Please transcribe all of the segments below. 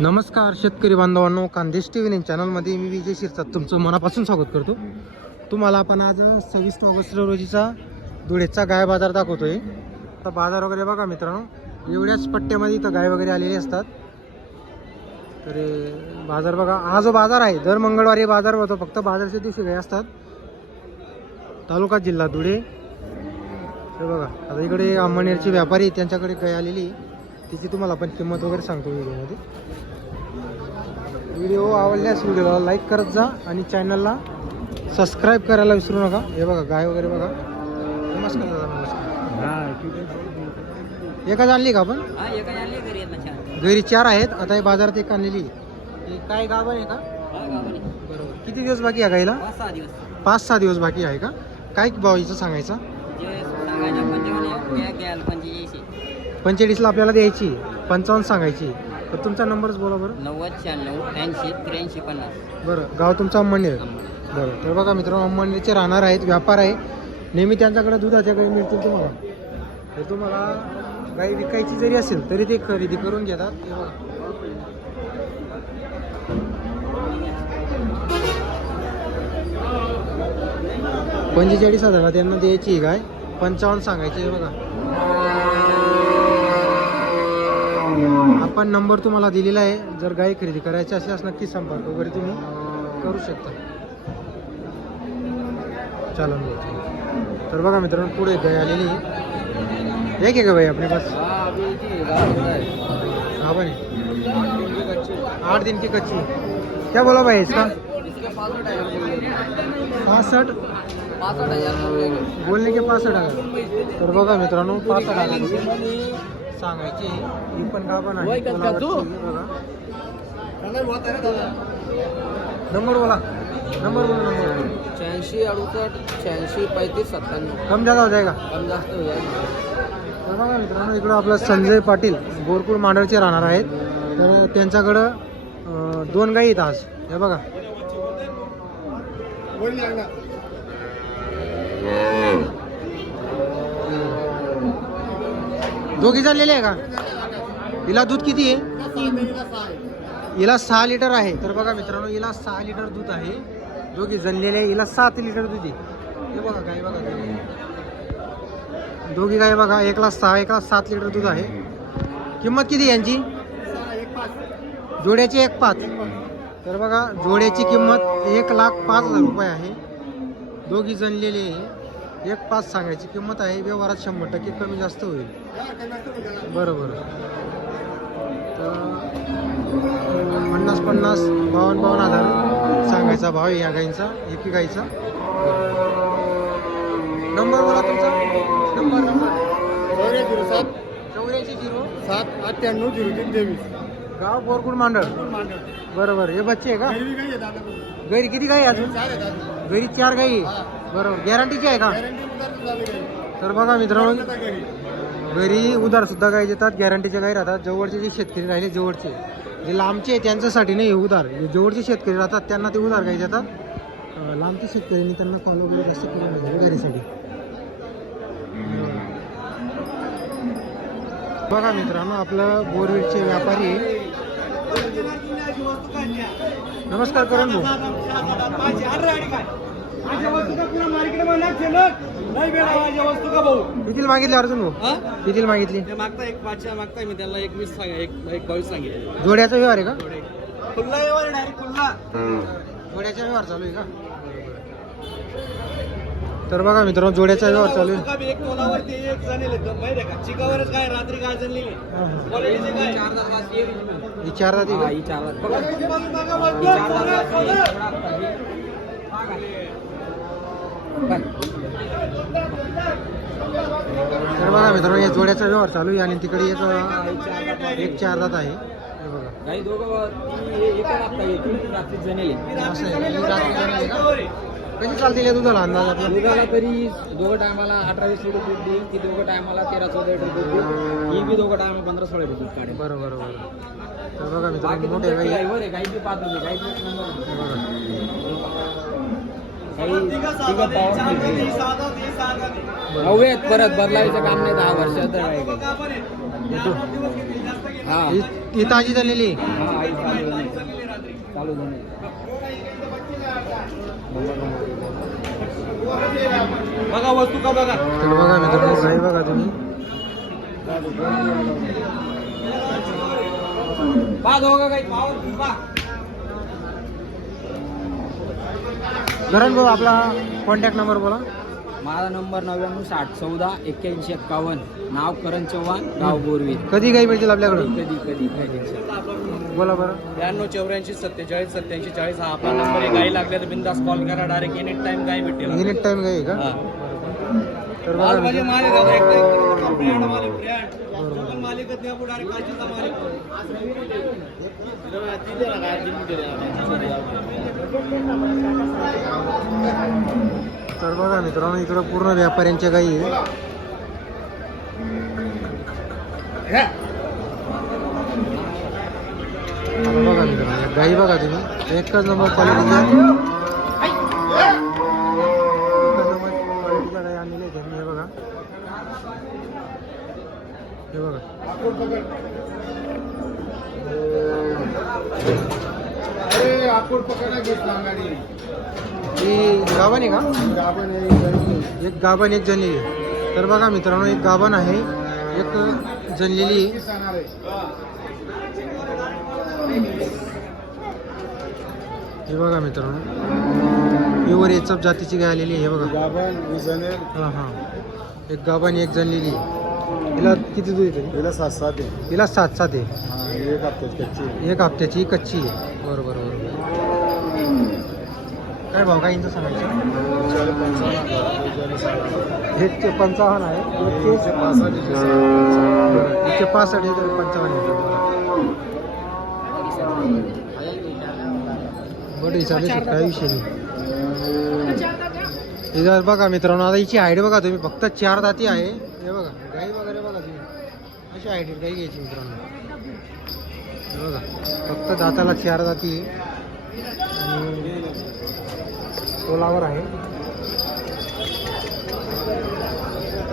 नमस्कार शेतकरी बांधवांनो कांदेश टी व्ही चॅनलमध्ये मी विजय शिरसाट तुमचं मनापासून स्वागत करतो. तुम्हाला आपण आज सव्वीस ऑगस्ट रोजीचा धुळेचा गाय बाजार दाखवतोय. आता बाजार वगैरे बघा मित्रांनो एवढ्याच पट्ट्यामध्ये इथं गाय वगैरे आलेली असतात. तर बाजार बघा हा जो बाजार आहे दर मंगळवारी बाजार होतो फक्त बाजारच्या दिवशी गाय असतात. तालुका जिल्हा धुळे. हे बघा आता इकडे अंमळनेरचे व्यापारी त्यांच्याकडे गाय आलेली आहे. तुम्हाला आपण किंमत वगैरे सांगतो व्हिडिओमध्ये. व्हिडिओ आवडल्यास व्हिडिओला लाईक करत जा आणि चॅनलला सबस्क्राईब करायला विसरू नका. हे बघा गाय वगैरे बघा. नमस्कार दादा नमस्कार. एकच आणली का आपण? हा घरी चार. आहेत. आता हे बाजारात एक आणलेली. काय गाव आहे का? बरोबर. किती दिवस बाकी आहे गाईला पाच सहा दिवस. बाकी आहे का? काय भाव हिचं सांगायचा पंचेचाळीसला आपल्याला द्यायची. पंचावन्न सांगायची. तर तुमचा नंबरच बोला बरं. नव्वद शहाण्णव ऐंशी त्र्याऐंशी पन्नास. बरं गाव तुमचं अंमळनेर. बरं तर बघा मित्रांनो अंमळनेरचे राहणार आहेत व्यापार आहे. नेहमी त्यांच्याकडे दुधाच्या गाई मिळतील तुम्हाला. तर तुम्हाला गाई विकायची जरी असेल तरी ते खरेदी करून घेतात. हे बघा. पंचेचाळीस हजारला त्यांना द्यायची ही गाय. पंचावन्न सांगायची आहे बघा. आपण नंबर तुम्हाला दिलेला आहे. जर गाय खरेदी करायची असल्यास नक्की संपर्क वगैरे तुम्ही करू शकता. चालन तर बघा मित्रांनो पुढे गाय आलेली आहे. एक आहे का बाई आपली पास? हा पण आठ दिन की कच्ची. क्या बोला भाई इसका? पासष्ट? बोलणे की पासष्ट हजार. तर बघा मित्रांनो पासष्ट हजार. सांगायची. ही पण का पण आहे? आहे नंबर बोला. नंबर बोला नंबर शहाऐंशी अडुसष्ट शहाऐंशी पैतीस सत्त्याण्णव कम जादा हो जाएगा कम जास्त हो तर बघा मित्रांनो इकडं आपलं संजय पाटील बोरकुळ मांडवचे राहणार आहेत. तर त्यांच्याकडं अं, दोन गाई आहेत आज. हे बघा. दोघी चाललेले ले का? हिला दूध आहे? हिला सहा लिटर आहे. तर बघा मित्रांनो, हिला सहा लिटर दूध आहे. दोघी जणलेले आहे. हिला सात लिटर दूध आहे. हे बघा गाई बघा दोघी. गाय बघा, एकला सहा, एकला सात लिटर दूध आहे. किंमत आहे यांची? जोड्याची एक पाच. तर बघा, जोड्याची किंमत एक लाख पाच हज़ार रुपये आहे. दोघी जणलेले आहे. एक पाच सांगायची किंमत आहे व्यवहारात शंभर टक्के कमी जास्त होईल. बरोबर. तर पन्नास पन्नास बावन्न बावन्न हजार सांगायचा भाव आहे या गाईंचा एकी गाईचा. नंबर बोला तुमचा. Number number. चौऱ्याऐंशी झिरो सात. अठ्ठ्याण्णव झिरो तीन तेवीस. गाव बोरकुड मांडळ. बरोबर. हे बच्चे आहे का? घरी किती गाई आहे अजून? घरी चार गाई आहे. बरोबर. गॅरंटीची आहे का? तर बघा मित्रांनो घरी उधार सुद्धा गाई देतात गॅरंटीच्या गाई राहतात. जवळचे जे शेतकरी राहिले जवळचे जे लांबचे त्यांच्यासाठी नाही हे उधार. जे जवळचे शेतकरी राहतात त्यांना ते उधार गाई देतात. लांबचे शेतकऱ्यांनी त्यांना कॉल वगैरे जास्त करून घ्यायचे बघा मित्रांनो आपलं बोरवेलचे व्यापारी. आहे. नमस्कार करण भाऊ. कितीला मागितले अर्जुन भाऊ? कितीला मागितली? मागता एक पाचशे मागताय मी त्याला एक वीस सांगा एक एक बावीस सांगितलं. जोड्याचा व्यवहार आहे का? खुल्ला येवर डायरेक्ट खुल्ला. जोड्याचा व्यवहार चालू आहे का? तर बघा मित्रांनो जोड्याचा व्यवहार चालू आहे. एक तोलावरती एक जणेल एकदम माहिती आहे का? चिकावरच काय रात्री काय जणलेले हा, हा. क्वालिटीचे काय विचारतात ते का? तर बघा मित्रांनो या जोड्याचा व्यवहार चालू आहे आणि तिकडे एक एक चार दात आहे. हे बघा. दोघं असं. ही रात्री का? कशी चालतील या दुधाला अंदाज आपला? दुधाला तरी दोघं टायमाला अठरा वीस लिटर दूध देईल ती दोघं टायमाला तेरा चौदा लिटर दूध देईल. ही बी दोघं टायमाला पंधरा सोळा लिटर दूध काढेल. बरं बरं बरं तर बघा बाकी मित्रांनो मोठे तुमच्या गाई. ड्रायव्हर आहे नाही काही बी नंबर बघा काही तिघं पावर नाही. नववे आहेत परत बदलायचं काम नाही दहा वर्षात. हा. ही. ही ताजी झालेली. हा चालू झाली. बघा वस्तू का बघा? तर बघा मित्रांनो गाई बघा तुम्ही. पा दोघं काही पावर पा गरण भाऊ आपला कॉन्टॅक्ट नंबर बोला. माझा नंबर नव्याण्णव साठ चौदा एक्क्याऐंशी एक्कावन्न. नाव करण चव्हाण गाव बोरवी. कधी गाई मिळतील आपल्याकडं कधी कधी काय बोला बरं. त्र्याण्णव चौऱ्याऐंशी सत्तेचाळीस सत्याऐंशी चाळीस हा आपला नंबर आहे. गाई लागल्या तर बिंदास कॉल करा. डायरेक्ट एनी टाइम गाई भेटेल मिनिट टाइम गाई आहे का? हा. तर बघा माल मित्रांनो, तर बघा मित्रांनो इकडं पूर्ण व्यापाऱ्यांच्या गाई बघा मित्रांनो गाई बघा तुम्ही. एकच नंबर क्वालिटीच्या हे बघा. हे गाभण आहे का? एक गाभण एक जनलेली आहे. तर बघा मित्रांनो एक गाभण आहे एक जनलेली आहे. हे बघा मित्रांनो प्युअर एचप जातीची गाय आलेली आहे हे बघा. हां हां. एक गाभण एक जनलेली आहे. हिला किती दूध येते सात सात आहे. हिला सात सात आहे. हा, एक हप्त्यात कच्ची एक हप्त्याची कच्ची आहे. बरोबर बरोबर काय भाव काय इंचं सांगायचं? एक ते पंचावन्न आहे. एक ते बरं, एकशे पासष्ट आहे तर पंचावन्न आहे. बरं विचारले काही विषय नाही. बघा मित्रांनो आता हिची हाईट बघा तुम्ही फक्त चार दाती आहे. हे बघा गाई बघा. अशी हाईट गाई घ्यायची मित्रांनो. बघा फक्त दाताला चार आहे. आणि तोलावर आहे.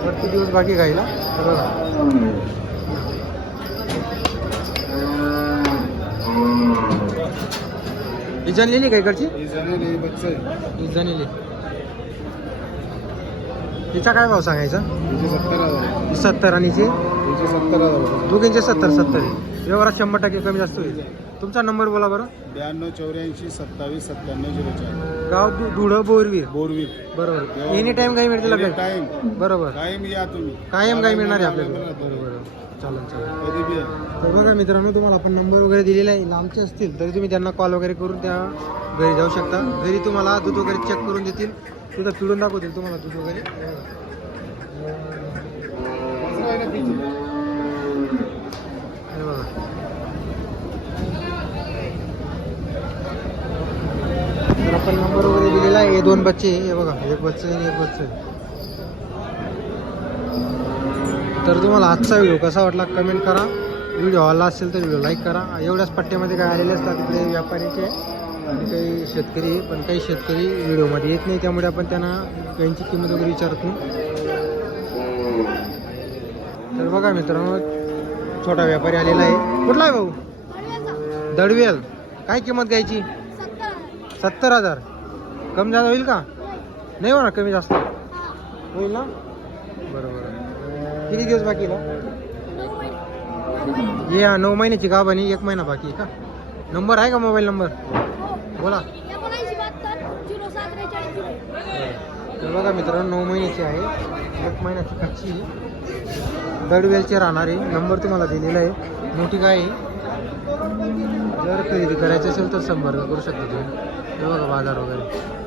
वरती दिवस बाकी हे बघा. ही जनलेली काय इकडची? ही जनलेली तिचा काय भाव सांगायचा? सत्तर आणि हिचे दोघींचे सत्तर सत्तर व्यवहारात शंभर टक्के कमी जास्त होईल. तुमचा नंबर बोला बरं. ब्याण्णव चौऱ्याऐंशी सत्तावीस सत्त्याण्णव झिरो चार गाव धुळं बोरवीर. बोरवी बरोबर. एनी टाइम गाई मिळतील आपल्याला. टाइम बरोबर. कायम या तुम्ही. कायम गाई मिळणार आहे आपल्याला. बरोबर. चालेल चालेल. तर बघा मित्रांनो तुम्हाला आपण नंबर वगैरे दिलेला आहे. लांबचे असतील तरी तुम्ही त्यांना कॉल वगैरे करून त्या घरी जाऊ शकता. घरी तुम्हाला दूध वगैरे चेक करून देतील. तिथं पिळून दाखवतील तुम्हाला दूध वगैरे हे बघा तर आपण नंबर वगैरे दिलेला आहे हे दोन बच्चे. हे बघा एक बच्चे आणि एक बच्चे. तर तुम्हाला आजचा व्हिडिओ कसा वाटला कमेंट करा. व्हिडिओ आवडला असेल तर व्हिडिओ लाईक करा. एवढ्याच पट्ट्यामध्ये काय आलेले असतात तिकडे व्यापारीचे आणि काही शेतकरी. पण काही शेतकरी व्हिडिओमध्ये येत नाही त्यामुळे आपण त्यांना गाईंची किंमत वगैरे विचारत नाही. तर बघा मित्रांनो छोटा व्यापारी आलेला आहे. कुठला आहे भाऊ? दडवेल. काय किंमत घ्यायची? सत्तर हजार. कमी जास्त होईल का? नाही होणार कमी जास्त? होईल ना? बरोबर. किती दिवस बाकी ये ना? नऊ महिन्याची गाभ आणि एक महिना बाकी आहे का? नंबर आहे का मोबाईल नंबर? बोला. तर बघा मित्रांनो नऊ महिन्याची आहे एक महिन्याची कच्ची आहे. दडवेलचे राहणार आहे नंबर तुम्हाला दिलेला आहे. मोठी काय आहे. जर खरेदी करायची असेल तर संपर्क करू शकता तुम्ही. हे बघा बाजार वगैरे.